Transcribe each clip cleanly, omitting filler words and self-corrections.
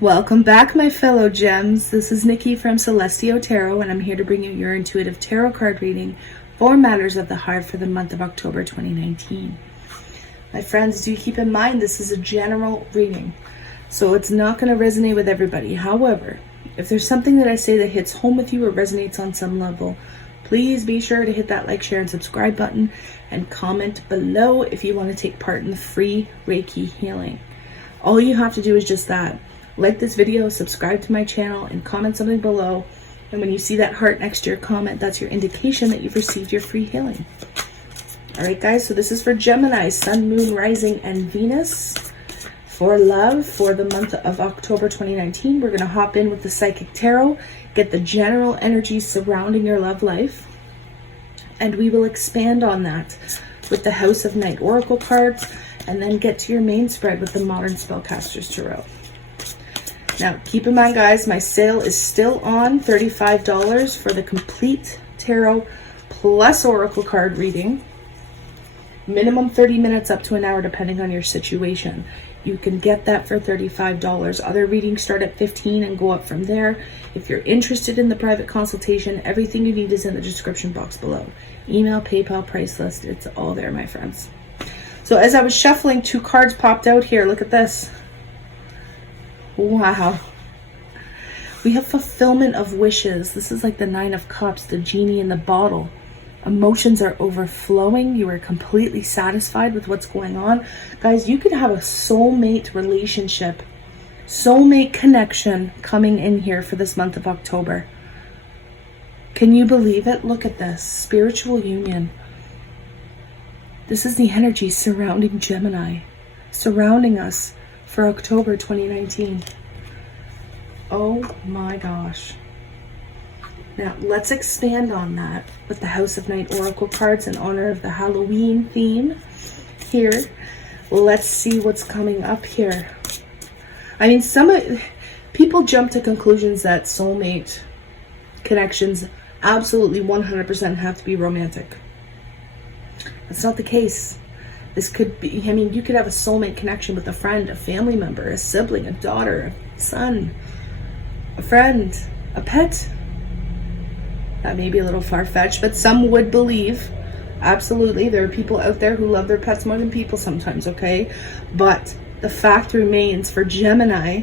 Welcome back, my fellow gems. This is Nikki from Celestio Tarot, and I'm here to bring you your intuitive tarot card reading for matters of the heart for the month of October 2019. My friends, do keep in mind this is a general reading, so it's not going to resonate with everybody. However, if there's something that I say that hits home with you or resonates on some level, please be sure to hit that like, share, and subscribe button and comment below if you want to take part in the free Reiki healing. All you have to do is just that. Like this video, subscribe to my channel, and comment something below. And when you see that heart next to your comment, that's your indication that you've received your free healing. Alright guys, so this is for Gemini, Sun, Moon, Rising, and Venus. For love, for the month of October 2019, we're going to hop in with the Psychic Tarot, get the general energy surrounding your love life, and we will expand on that with the House of Night Oracle cards, and then get to your main spread with the Modern Spellcasters Tarot. Now, keep in mind, guys, my sale is still on, $35 for the complete tarot plus oracle card reading. Minimum 30 minutes up to an hour, depending on your situation. You can get that for $35. Other readings start at $15 and go up from there. If you're interested in the private consultation, everything you need is in the description box below. Email, PayPal, price list, it's all there, my friends. So as I was shuffling, two cards popped out here. Look at this. Wow. We have fulfillment of wishes. This is like the Nine of Cups, the genie in the bottle. Emotions are overflowing. You are completely satisfied with what's going on. Guys, you could have a soulmate relationship, soulmate connection coming in here for this month of October. Can you believe it? Look at this. Spiritual union. This is the energy surrounding Gemini, surrounding us for October 2019. Oh my gosh. Now let's expand on that with the House of Night Oracle cards in honor of the Halloween theme here. Let's see what's coming up here. I mean, people jump to conclusions that soulmate connections absolutely 100% have to be romantic. That's not the case. This could be, I mean, you could have a soulmate connection with a friend, a family member, a sibling, a daughter, a son, a friend, a pet. That may be a little far-fetched, but some would believe, absolutely, there are people out there who love their pets more than people sometimes, okay? But the fact remains, for Gemini,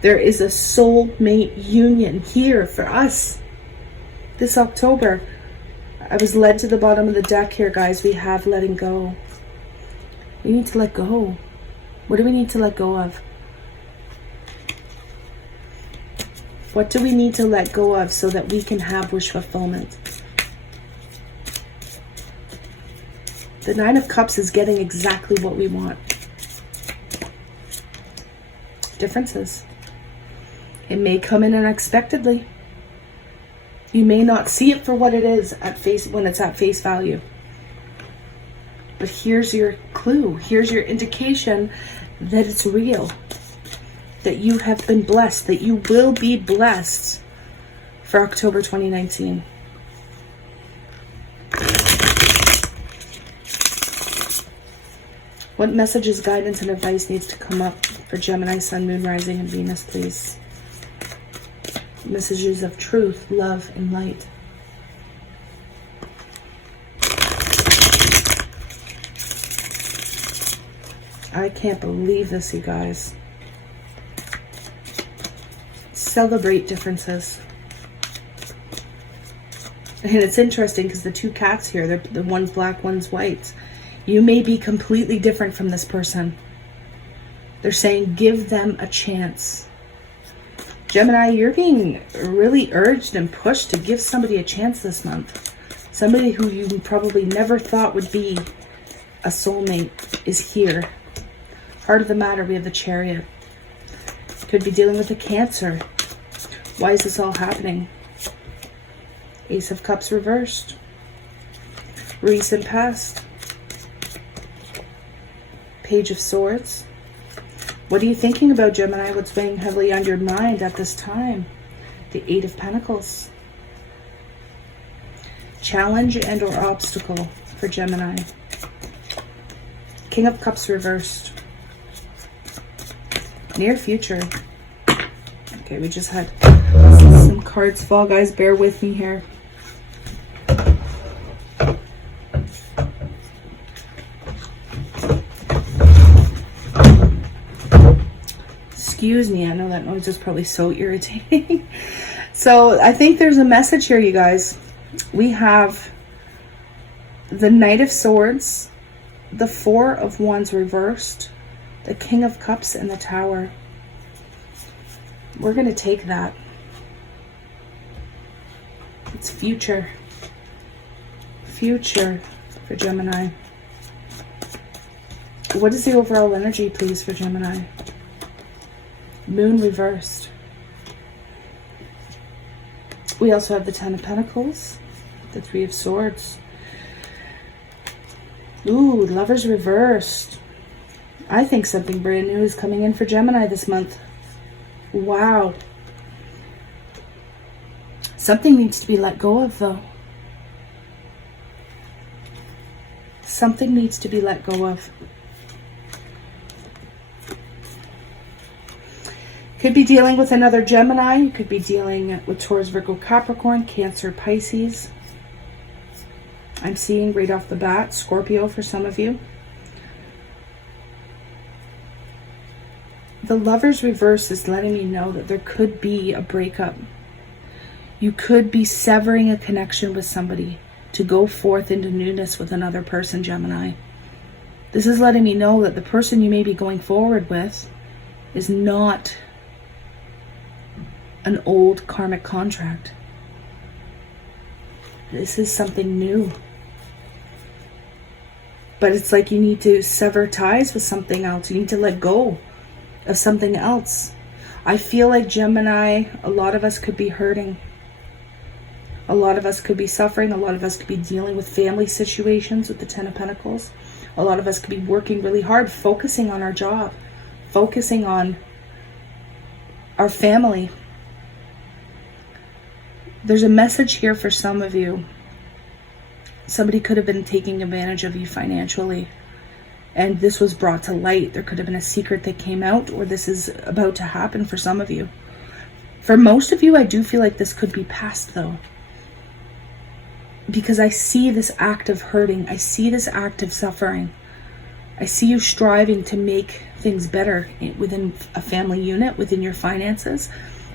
there is a soulmate union here for us this October. I was led to the bottom of the deck here, guys. We have letting go. We need to let go. What do we need to let go of? What do we need to let go of so that we can have wish fulfillment? The Nine of Cups is getting exactly what we want. Differences. It may come in unexpectedly. You may not see it for what it is when it's at face value. But here's your clue. Here's your indication that it's real. That you have been blessed. That you will be blessed for October 2019. What messages, guidance, and advice needs to come up for Gemini, Sun, Moon, Rising, and Venus, please? Messages of truth, love, and light. I can't believe this, you guys. Celebrate differences. And it's interesting because the two cats here, the one's black, one's white. You may be completely different from this person. They're saying give them a chance. Gemini, you're being really urged and pushed to give somebody a chance this month. Somebody who you probably never thought would be a soulmate is here. Heart of the matter, we have the Chariot. Could be dealing with a Cancer. Why is this all happening? Ace of Cups reversed. Recent past. Page of Swords. What are you thinking about, Gemini? What's weighing heavily on your mind at this time? The Eight of Pentacles. Challenge and or obstacle for Gemini. King of Cups reversed. Near future. Okay, we just had some cards fall, guys. Bear with me here. Excuse me, I know that noise is probably so irritating. So I think there's a message here, you guys. We have the Knight of Swords, the Four of Wands reversed, the King of Cups, and the Tower. We're going to take that. It's future. Future for Gemini. What is the overall energy, please, for Gemini? Moon reversed. We also have the Ten of Pentacles, the Three of Swords. Ooh, Lovers reversed. I think something brand new is coming in for Gemini this month. Wow. Something needs to be let go of, though. Something needs to be let go of. Could be dealing with another Gemini. You could be dealing with Taurus, Virgo, Capricorn, Cancer, Pisces. I'm seeing right off the bat Scorpio for some of you. The Lovers reverse is letting me know that there could be a breakup. You could be severing a connection with somebody to go forth into newness with another person, Gemini. This is letting me know that the person you may be going forward with is not an old karmic contract. This is something new. But it's like you need to sever ties with something else. You need to let go of something else. I feel like Gemini, a lot of us could be hurting. A lot of us could be suffering. A lot of us could be dealing with family situations with the Ten of Pentacles. A lot of us could be working really hard, focusing on our job, focusing on our family. There's a message here for some of you. Somebody could have been taking advantage of you financially, and this was brought to light. There could have been a secret that came out, or this is about to happen for some of you. For most of you, I do feel like this could be past, though, because I see this act of hurting. I see this act of suffering. I see you striving to make things better within a family unit, within your finances.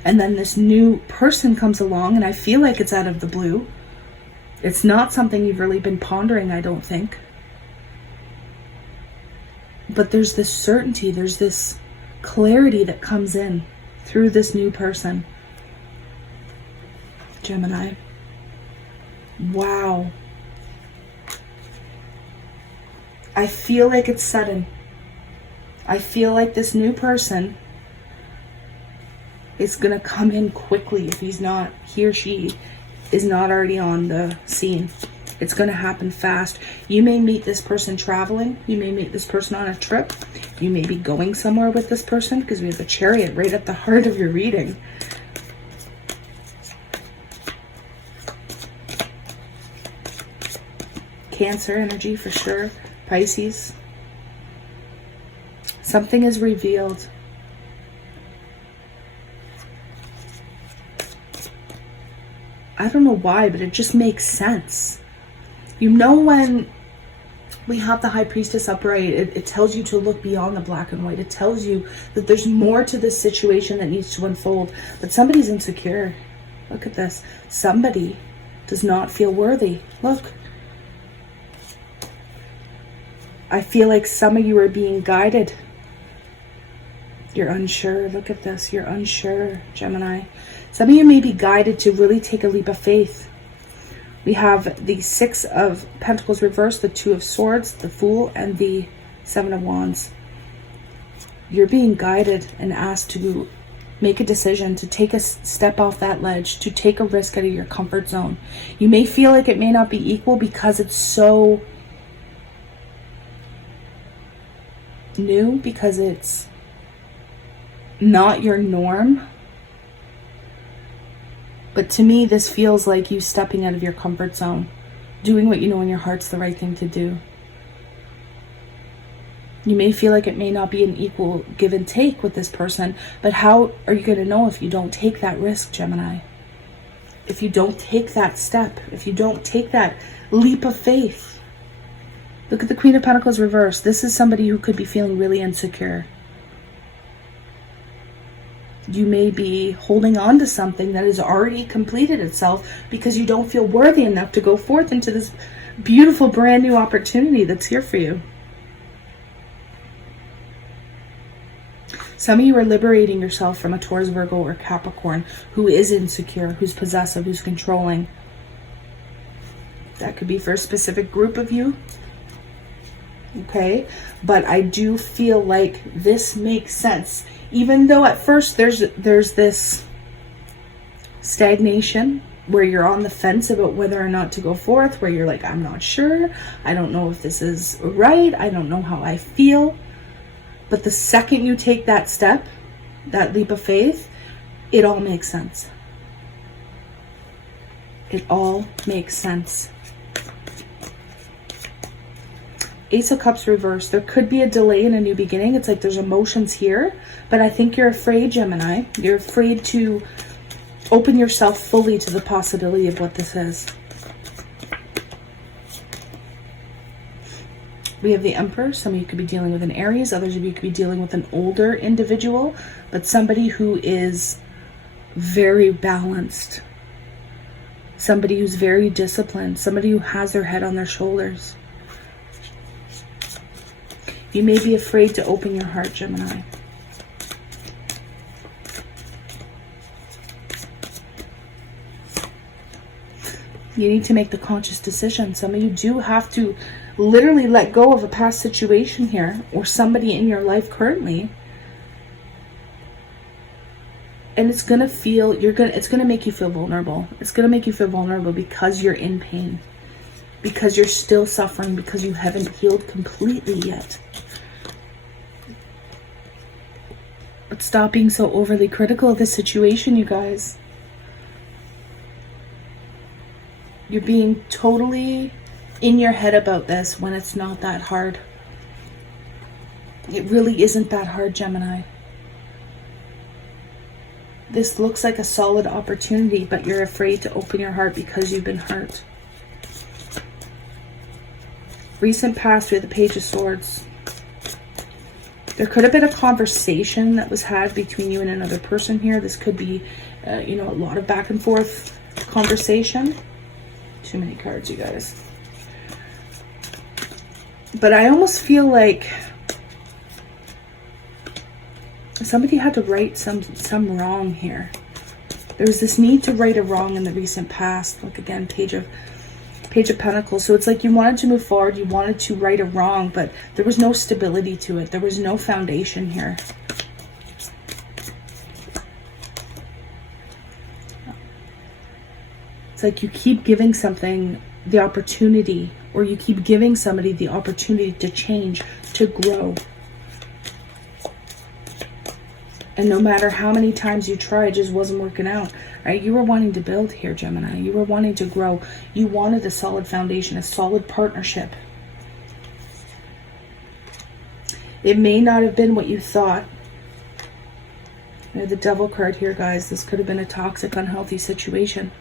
And then this new person comes along, and I feel like it's out of the blue. It's not something you've really been pondering, I don't think. But there's this certainty, there's this clarity that comes in through this new person. Gemini. Wow. I feel like it's sudden. I feel like this new person is going to come in quickly if he or she is not already on the scene. It's going to happen fast. You may meet this person traveling. You may meet this person on a trip. You may be going somewhere with this person, because we have a Chariot right at the heart of your reading. Cancer energy for sure. Pisces. Something is revealed. I don't know why, but it just makes sense. You know, when we have the High Priestess upright, it tells you to look beyond the black and white. It tells you that there's more to this situation that needs to unfold. But somebody's insecure. Look at this. Somebody does not feel worthy. Look. I feel like some of you are being guided. You're unsure. Look at this. You're unsure, Gemini. Some of you may be guided to really take a leap of faith. We have the Six of Pentacles reversed, the Two of Swords, the Fool, and the Seven of Wands. You're being guided and asked to make a decision, to take a step off that ledge, to take a risk out of your comfort zone. You may feel like it may not be equal because it's so new, because it's not your norm. But to me, this feels like you stepping out of your comfort zone, doing what you know in your heart's the right thing to do. You may feel like it may not be an equal give and take with this person, but how are you going to know if you don't take that risk, Gemini? If you don't take that step, if you don't take that leap of faith. Look at the Queen of Pentacles reversed. This is somebody who could be feeling really insecure. You may be holding on to something that has already completed itself because you don't feel worthy enough to go forth into this beautiful brand new opportunity that's here for you. Some of you are liberating yourself from a Taurus, Virgo, or Capricorn who is insecure, who's possessive, who's controlling. That could be for a specific group of you. Okay, but I do feel like this makes sense. Even though at first there's this stagnation where you're on the fence about whether or not to go forth, where you're like, I'm not sure. I don't know if this is right. I don't know how I feel. But the second you take that step, that leap of faith, it all makes sense. It all makes sense. Ace of Cups reversed. There could be a delay in a new beginning. It's like there's emotions here, but I think you're afraid, Gemini. You're afraid to open yourself fully to the possibility of what this is. We have the Emperor. Some of you could be dealing with an Aries. Others of you could be dealing with an older individual, but somebody who is very balanced. Somebody who's very disciplined. Somebody who has their head on their shoulders. You may be afraid to open your heart, Gemini. You need to make the conscious decision. Some of you do have to literally let go of a past situation here, or somebody in your life currently. And it's going to feel, it's going to make you feel vulnerable. It's going to make you feel vulnerable because you're in pain. Because you're still suffering, because you haven't healed completely yet. But stop being so overly critical of this situation, you guys. You're being totally in your head about this when it's not that hard. It really isn't that hard, Gemini. This looks like a solid opportunity, but you're afraid to open your heart because you've been hurt. Recent past, we have the Page of Swords. There could have been a conversation that was had between you and another person here. This could be, a lot of back and forth conversation. Too many cards, you guys. But I almost feel like somebody had to right some wrong here. There was this need to right a wrong in the recent past. Look again, Page of Pentacles. So it's like you wanted to move forward, you wanted to right a wrong, but there was no stability to it. There was no foundation here. It's like you keep giving something the opportunity, or you keep giving somebody the opportunity to change, to grow. And no matter how many times you tried, it just wasn't working out, right? You were wanting to build here, Gemini. You were wanting to grow. You wanted a solid foundation, a solid partnership. It may not have been what you thought. We have the Devil card here, guys. This could have been a toxic, unhealthy situation.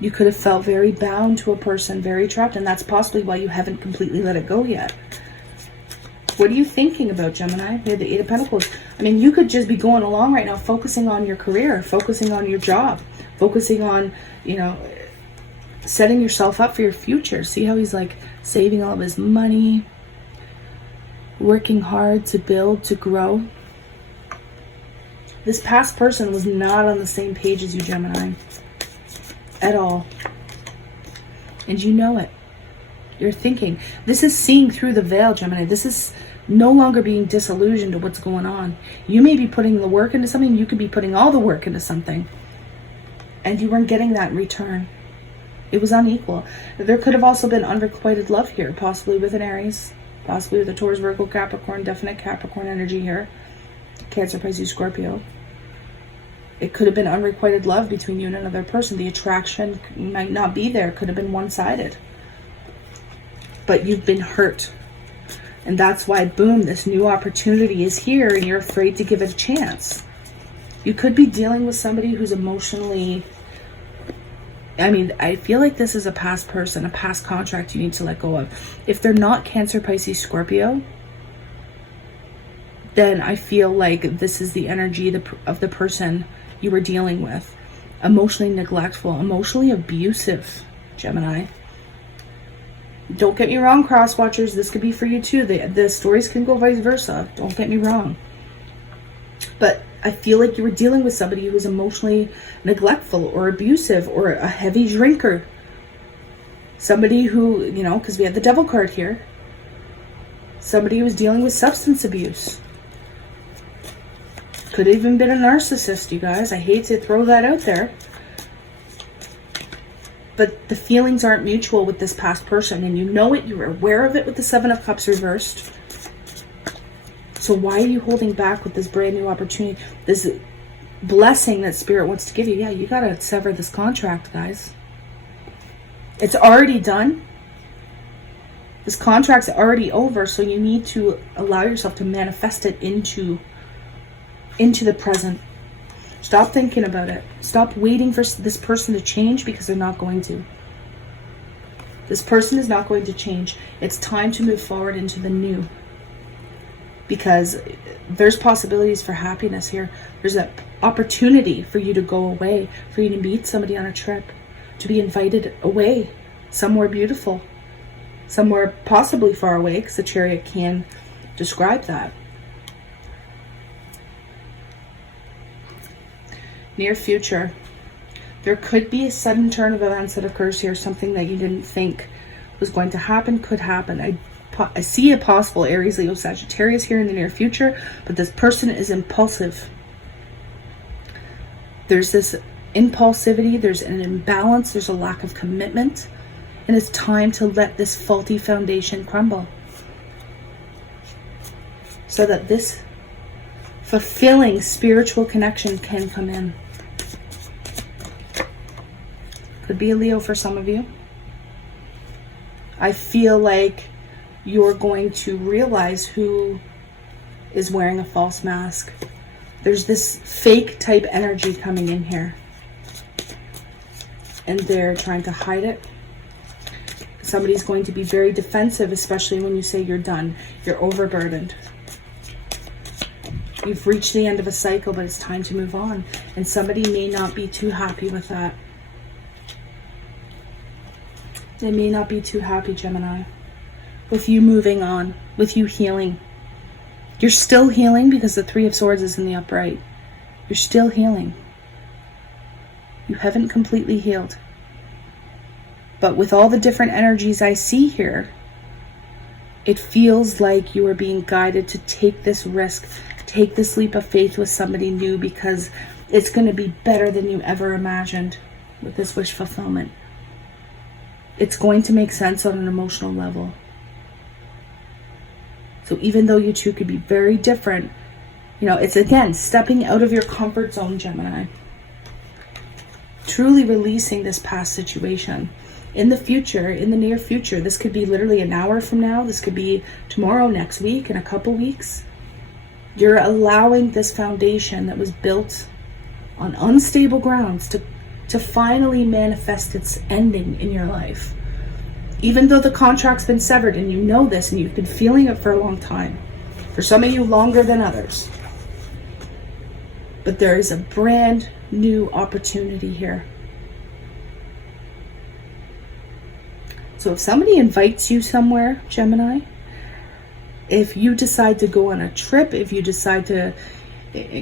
You could have felt very bound to a person, very trapped, and that's possibly why you haven't completely let it go yet. What are you thinking about, Gemini? We have the Eight of Pentacles. I mean, you could just be going along right now, focusing on your career, focusing on your job, focusing on, setting yourself up for your future. See how he's like saving all of his money, working hard to build, to grow. This past person was not on the same page as you, Gemini, at all. And you know it. You're thinking. This is seeing through the veil, Gemini. This is no longer being disillusioned to what's going on. You may be putting the work into something. You could be putting all the work into something. And you weren't getting that in return. It was unequal. There could have also been unrequited love here, possibly with an Aries, possibly with a Taurus, Virgo, Capricorn, definite Capricorn energy here. Cancer, Pisces, Scorpio. It could have been unrequited love between you and another person. The attraction might not be there. It could have been one-sided. But you've been hurt. And that's why, boom, this new opportunity is here and you're afraid to give it a chance. You could be dealing with somebody who's emotionally, I mean, I feel like this is a past person, a past contract you need to let go of. If they're not Cancer, Pisces, Scorpio, then I feel like this is the energy of the person you were dealing with. Emotionally neglectful, emotionally abusive, Gemini. Don't get me wrong, cross watchers, this could be for you too. The stories can go vice versa. Don't get me wrong. But I feel like you were dealing with somebody who was emotionally neglectful or abusive or a heavy drinker. Somebody who, you know, because we have the Devil card here. Somebody who was dealing with substance abuse. Could have even been a narcissist, you guys. I hate to throw that out there. But the feelings aren't mutual with this past person. And you know it. You're aware of it with the Seven of Cups reversed. So why are you holding back with this brand new opportunity? This blessing that Spirit wants to give you. Yeah, you got to sever this contract, guys. It's already done. This contract's already over. So you need to allow yourself to manifest it into the present. Stop thinking about it. Stop waiting for this person to change, because they're not going to. This person is not going to change. It's time to move forward into the new, because there's possibilities for happiness here. There's an opportunity for you to go away, for you to meet somebody on a trip, to be invited away somewhere beautiful, somewhere possibly far away, because the Chariot can describe that. Near future, there could be a sudden turn of events that occurs here. Something that you didn't think was going to happen could happen. I see a possible Aries, Leo, Sagittarius here in the near future, but this person is impulsive. There's this impulsivity, there's an imbalance, there's a lack of commitment, and it's time to let this faulty foundation crumble so that this fulfilling spiritual connection can come in. Could be a Leo for some of you. I feel like you're going to realize who is wearing a false mask. There's this fake type energy coming in here, and they're trying to hide it. Somebody's going to be very defensive, especially when you say you're done. You're overburdened. You've reached the end of a cycle, but it's time to move on. And somebody may not be too happy with that. They may not be too happy, Gemini, with you moving on, with you healing. You're still healing, because the Three of Swords is in the upright. You're still healing. You haven't completely healed. But with all the different energies I see here, it feels like you are being guided to take this risk, take this leap of faith with somebody new, because it's going to be better than you ever imagined with this wish fulfillment. It's going to make sense on an emotional level. So even though you two could be very different, you know, it's again stepping out of your comfort zone, Gemini. Truly releasing this past situation. In the future, in the near future, this could be literally an hour from now. This could be tomorrow, next week, in a couple weeks. You're allowing this foundation that was built on unstable grounds to finally manifest its ending in your life. Even though the contract's been severed, and you know this, and you've been feeling it for a long time. For some of you, longer than others. But there is a brand new opportunity here. So if somebody invites you somewhere, Gemini, if you decide to go on a trip, if you decide to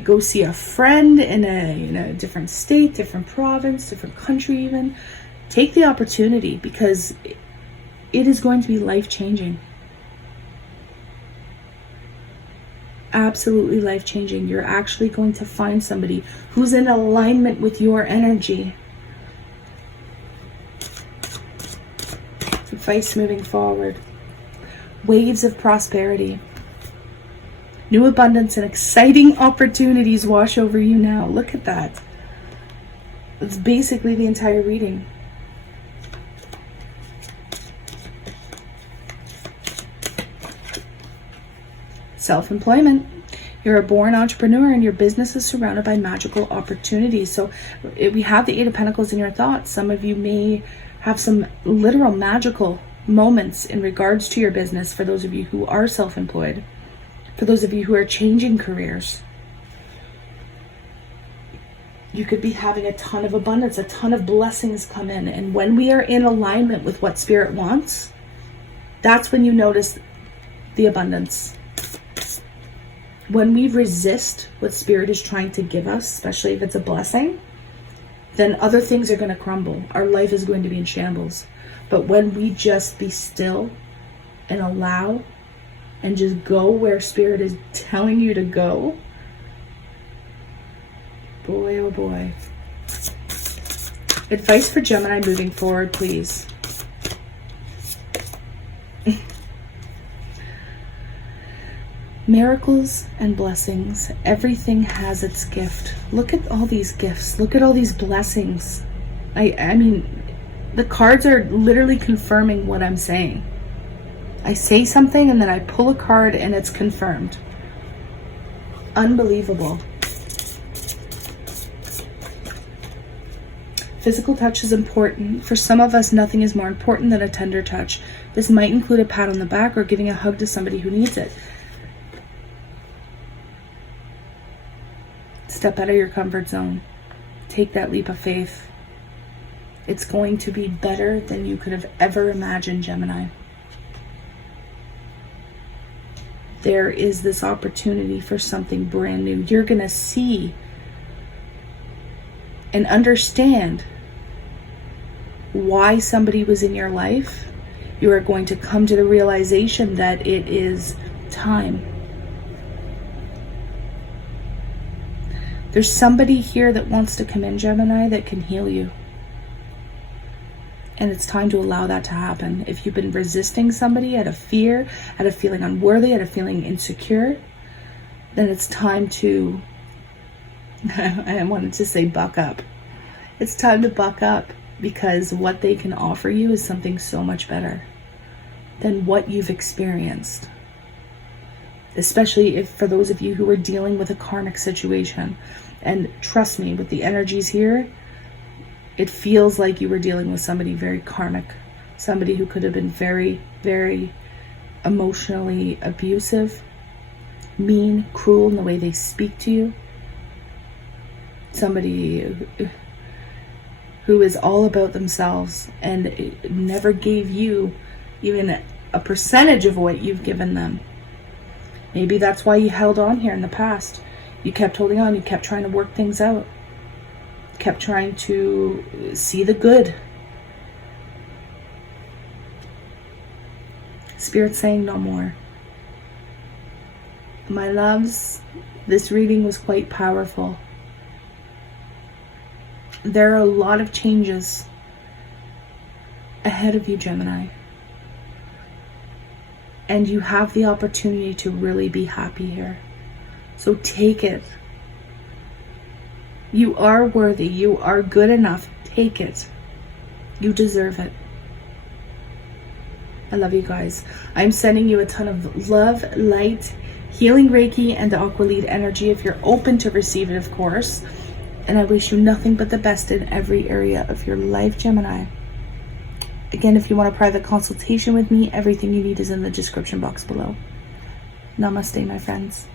go see a friend in a different state, different province, different country even, take the opportunity, because it is going to be life-changing. Absolutely life-changing. You're actually going to find somebody who's in alignment with your energy. Advice moving forward. Waves of prosperity. New abundance and exciting opportunities wash over you now. Look at that. It's basically the entire reading. self-employment. You're a born entrepreneur and your business is surrounded by magical opportunities. So we have the Eight of Pentacles in your thoughts. Some of you may have some literal magical moments in regards to your business, for those of you who are self-employed, for those of you who are changing careers. You could be having a ton of abundance, a ton of blessings come in. And when we are in alignment with what Spirit wants, that's when you notice the abundance. When we resist what Spirit is trying to give us, especially if it's a blessing, then other things are going to crumble. Our life is going to be in shambles. But when we just be still and allow and just go where Spirit is telling you to go, boy, oh boy. Advice for Gemini moving forward, please. Miracles and blessings. Everything has its gift. Look at all these gifts. Look at all these blessings. I mean, the cards are literally confirming what I'm saying. I say something and then I pull a card and it's confirmed. Unbelievable. Physical touch is important. For some of us, nothing is more important than a tender touch. This might include a pat on the back or giving a hug to somebody who needs it. Step out of your comfort zone. Take that leap of faith. It's going to be better than you could have ever imagined, Gemini. There is this opportunity for something brand new. You're going to see and understand why somebody was in your life. You are going to come to the realization that it is time. There's somebody here that wants to come in, Gemini, that can heal you. And it's time to allow that to happen. If you've been resisting somebody out of fear, out of feeling unworthy, out of feeling insecure, then it's time to, I wanted to say buck up. It's time to buck up, because what they can offer you is something so much better than what you've experienced. Especially if for those of you who are dealing with a karmic situation. And trust me, with the energies here, it feels like you were dealing with somebody very karmic. Somebody who could have been very, very emotionally abusive, mean, cruel in the way they speak to you. Somebody who is all about themselves and never gave you even a percentage of what you've given them. Maybe that's why you held on here in the past. You kept holding on. You kept trying to work things out. Kept trying to see the good. Spirit's saying no more. My loves, this reading was quite powerful. There are a lot of changes ahead of you, Gemini. And you have the opportunity to really be happy here. So take it. You are worthy. You are good enough. Take it. You deserve it. I love you guys. I'm sending you a ton of love, light, healing Reiki, and aqua lead energy if you're open to receive it, of course. And I wish you nothing but the best in every area of your life, Gemini. Again, if you want a private consultation with me, everything you need is in the description box below. Namaste, my friends.